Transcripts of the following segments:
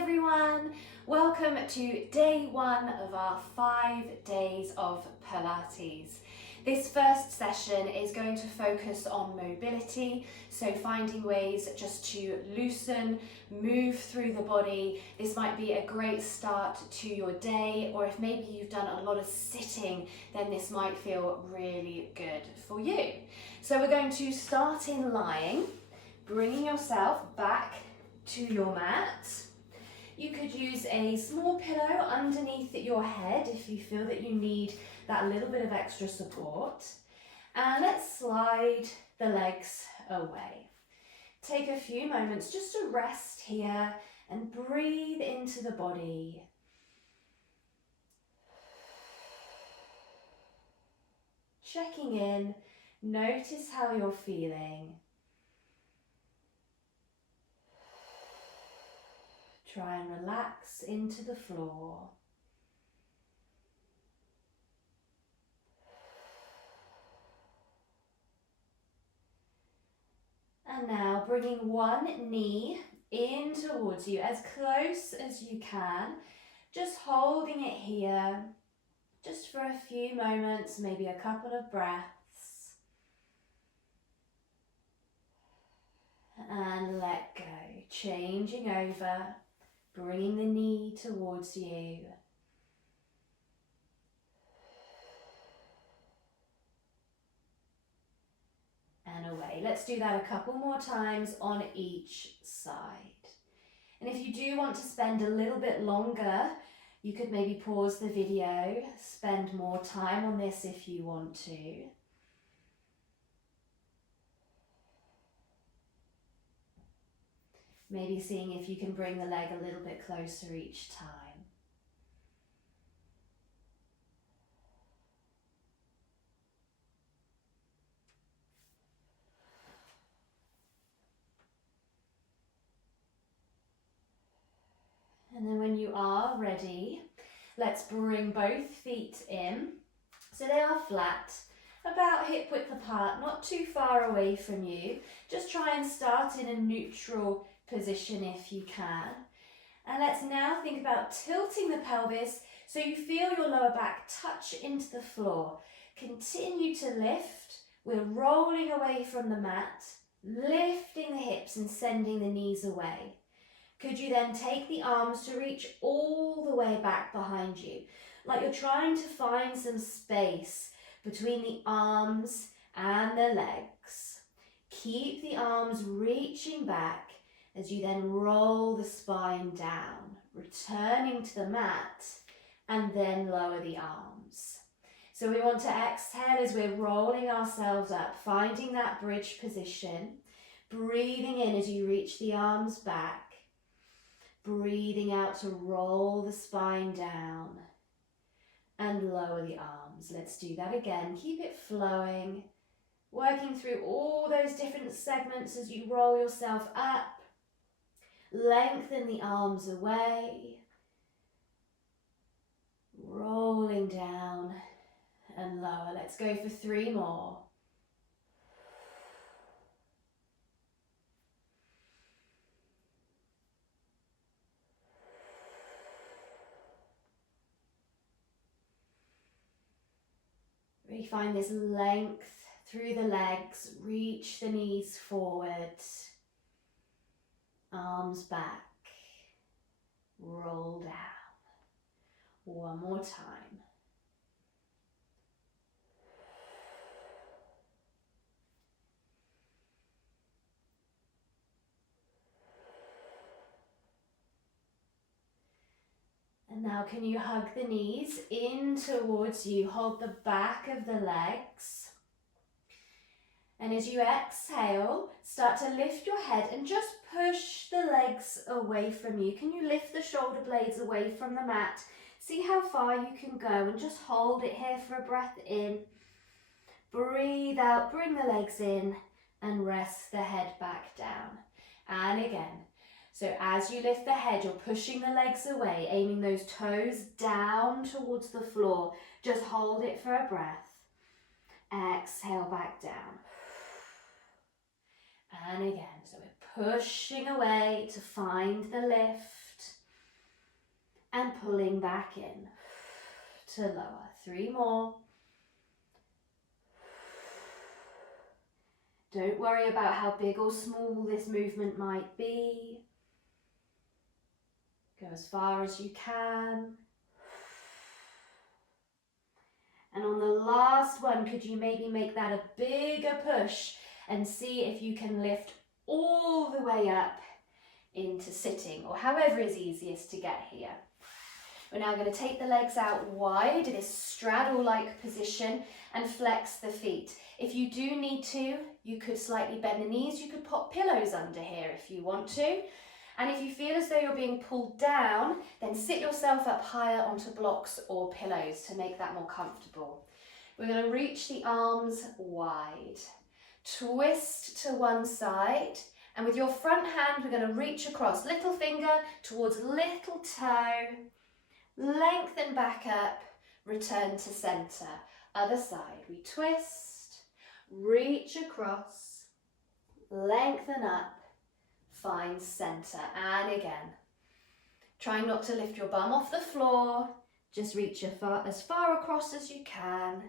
everyone, welcome to day one of our 5 days of Pilates. This first session is going to focus on mobility, so finding ways just to loosen, move through the body. This might be a great start to your day, or if maybe you've done a lot of sitting, then this might feel really good for you. So we're going to start in lying, bringing yourself back to your mat. You could use a small pillow underneath your head if you feel that you need that little bit of extra support. And let's slide the legs away. Take a few moments just to rest here and breathe into the body. Checking in, notice how you're feeling. Try and relax into the floor. And now bringing one knee in towards you as close as you can, just holding it here, just for a few moments, maybe a couple of breaths. And let go, changing over. Bringing the knee towards you. And away. Let's do that a couple more times on each side. And if you do want to spend a little bit longer, you could maybe pause the video, spend more time on this if you want to. Maybe seeing if you can bring the leg a little bit closer each time. And then when you are ready, let's bring both feet in. So they are flat, about hip width apart, not too far away from you. Just try and start in a neutral position if you can. And let's now think about tilting the pelvis so you feel your lower back touch into the floor. Continue to lift. We're rolling away from the mat, lifting the hips and sending the knees away. Could you then take the arms to reach all the way back behind you, like you're trying to find some space between the arms and the legs. Keep the arms reaching back as you then roll the spine down, returning to the mat, and then lower the arms. So we want to exhale as we're rolling ourselves up, finding that bridge position, breathing in as you reach the arms back, breathing out to roll the spine down and lower the arms. Let's do that again. Keep it flowing, working through all those different segments as you roll yourself up. Lengthen the arms away, rolling down and lower. Let's go for 3 more. Really find this length through the legs, reach the knees forward. Arms back, roll down. One more time. And now can you hug the knees in towards you, hold the back of the legs. And as you exhale, start to lift your head and just push the legs away from you. Can you lift the shoulder blades away from the mat? See how far you can go and just hold it here for a breath in. Breathe out, bring the legs in and rest the head back down. And again. So as you lift the head, you're pushing the legs away, aiming those toes down towards the floor. Just hold it for a breath. Exhale back down. And again, so we're pushing away to find the lift. and pulling back in to lower. 3 more. Don't worry about how big or small this movement might be. Go as far as you can. And on the last one, could you maybe make that a bigger push and see if you can lift all the way up into sitting, or however is easiest to get here. We're now going to take the legs out wide in this straddle-like position and flex the feet. If you do need to, you could slightly bend the knees. You could pop pillows under here if you want to. And if you feel as though you're being pulled down, then sit yourself up higher onto blocks or pillows to make that more comfortable. We're going to reach the arms wide. Twist to one side. And with your front hand, we're going to reach across, little finger towards little toe, lengthen back up, return to center. Other side, we twist, reach across, lengthen up, find center. And again, try not to lift your bum off the floor, just reach as far across as you can.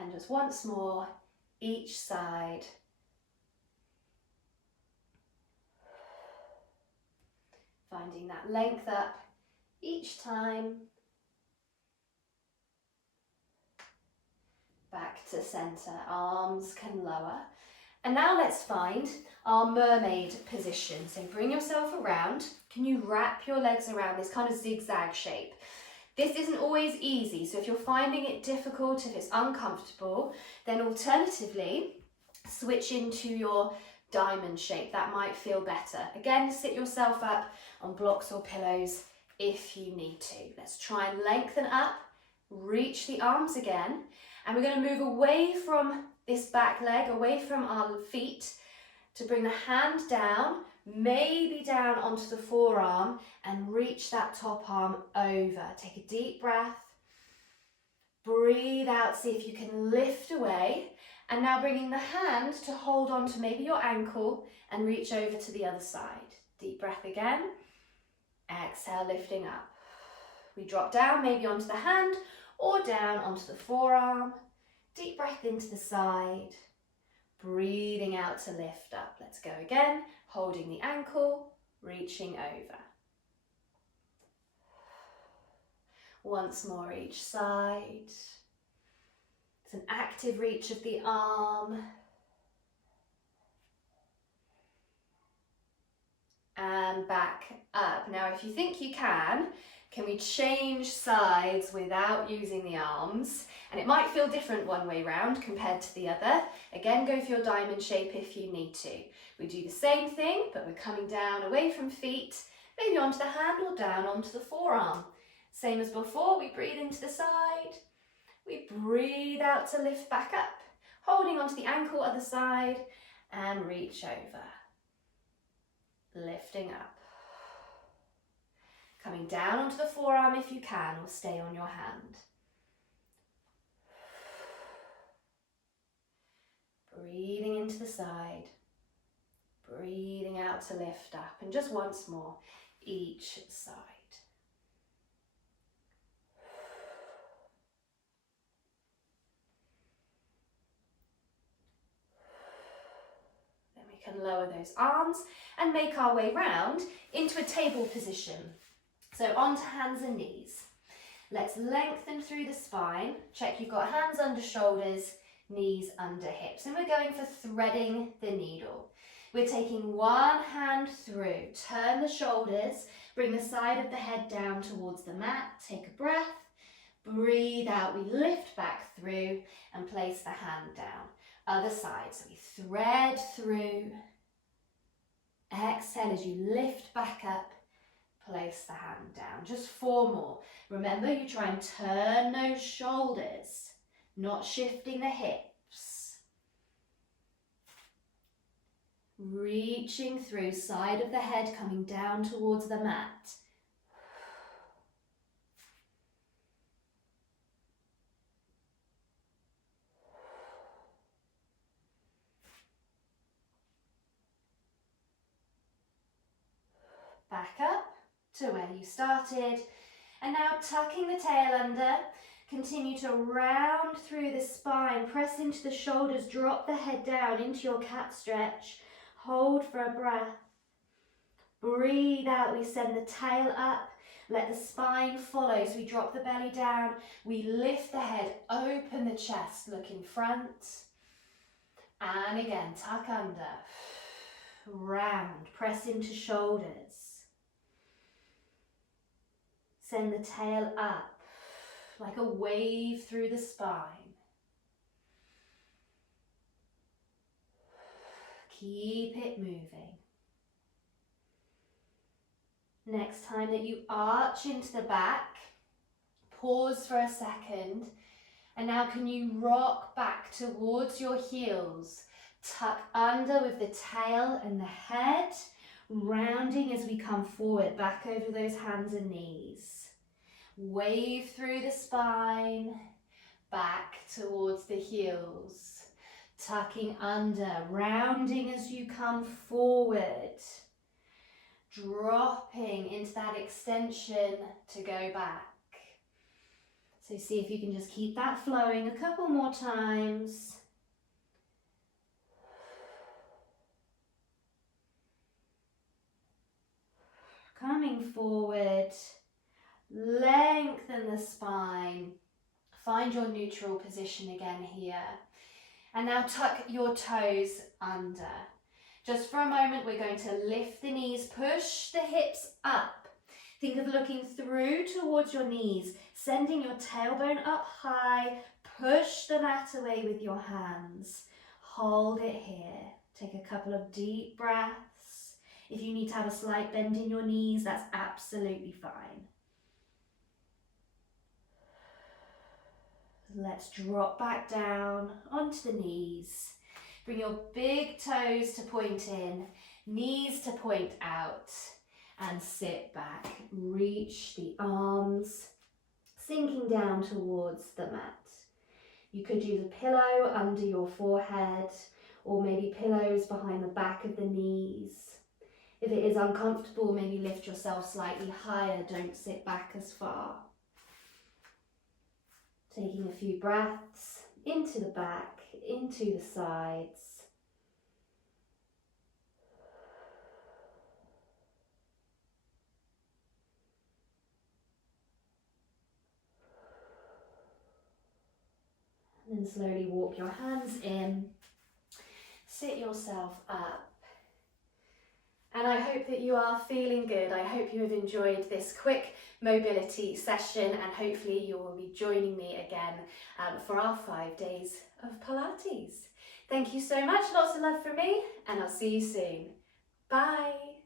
And just once more, each side. Finding that length up each time. Back to center, arms can lower. And now let's find our mermaid position. So bring yourself around. Can you wrap your legs around this kind of zigzag shape? This isn't always easy, so if you're finding it difficult, if it's uncomfortable, then alternatively, switch into your diamond shape. That might feel better. Again, sit yourself up on blocks or pillows if you need to. Let's try and lengthen up, reach the arms again, and we're going to move away from this back leg, away from our feet, to bring the hand down, maybe down onto the forearm, and reach that top arm over. Take a deep breath. Breathe out, see if you can lift away. And now bringing the hand to hold on to maybe your ankle and reach over to the other side. Deep breath again. Exhale, lifting up. We drop down maybe onto the hand or down onto the forearm. Deep breath into the side. Breathing out to lift up. Let's go again. Holding the ankle, reaching over. Once more each side. It's an active reach of the arm. And back up. Now, if you think you can we change sides without using the arms? And it might feel different one way round compared to the other. Again, go for your diamond shape if you need to. We do the same thing, but we're coming down away from feet, maybe onto the hand or down onto the forearm. Same as before, we breathe into the side. We breathe out to lift back up, holding onto the ankle, other side, and reach over. Lifting up. Coming down onto the forearm if you can, or stay on your hand. Breathing into the side. Breathing out to lift up. And just once more, each side. Then we can lower those arms and make our way round into a table position. So onto hands and knees. Let's lengthen through the spine. Check you've got hands under shoulders, knees under hips. And we're going for threading the needle. We're taking one hand through. Turn the shoulders. Bring the side of the head down towards the mat. Take a breath. Breathe out. We lift back through and place the hand down. Other side. So we thread through. Exhale as you lift back up. Place the hand down. Just 4 more. Remember, you try and turn those shoulders, not shifting the hips. Reaching through, side of the head coming down towards the mat. Back up to where you started. And now tucking the tail under, continue to round through the spine, press into the shoulders, drop the head down into your cat stretch. Hold for a breath. Breathe out, we send the tail up, let the spine follow, so we drop the belly down, we lift the head, open the chest, look in front, and again, tuck under, round, press into shoulders, send the tail up, like a wave through the spine. Keep it moving. Next time that you arch into the back, pause for a second, and now can you rock back towards your heels, tuck under with the tail and the head, rounding as we come forward, back over those hands and knees. Wave through the spine, back towards the heels, tucking under, rounding as you come forward. Dropping into that extension to go back. So see if you can just keep that flowing a couple more times. Coming forward, lengthen the spine. Find your neutral position again here. And now tuck your toes under. Just for a moment, we're going to lift the knees, push the hips up. Think of looking through towards your knees, sending your tailbone up high, push the mat away with your hands. Hold it here. Take a couple of deep breaths. If you need to have a slight bend in your knees, that's absolutely fine. Let's drop back down onto the knees. Bring your big toes to point in, knees to point out, and sit back. Reach the arms, sinking down towards the mat. You could use a pillow under your forehead, or maybe pillows behind the back of the knees. If it is uncomfortable, maybe lift yourself slightly higher, don't sit back as far. Taking a few breaths into the back, into the sides. And then slowly walk your hands in, sit yourself up. And I hope that you are feeling good. I hope you have enjoyed this quick mobility session, and hopefully you will be joining me again for our 5 days of Pilates. Thank you so much. Lots of love from me, and I'll see you soon. Bye.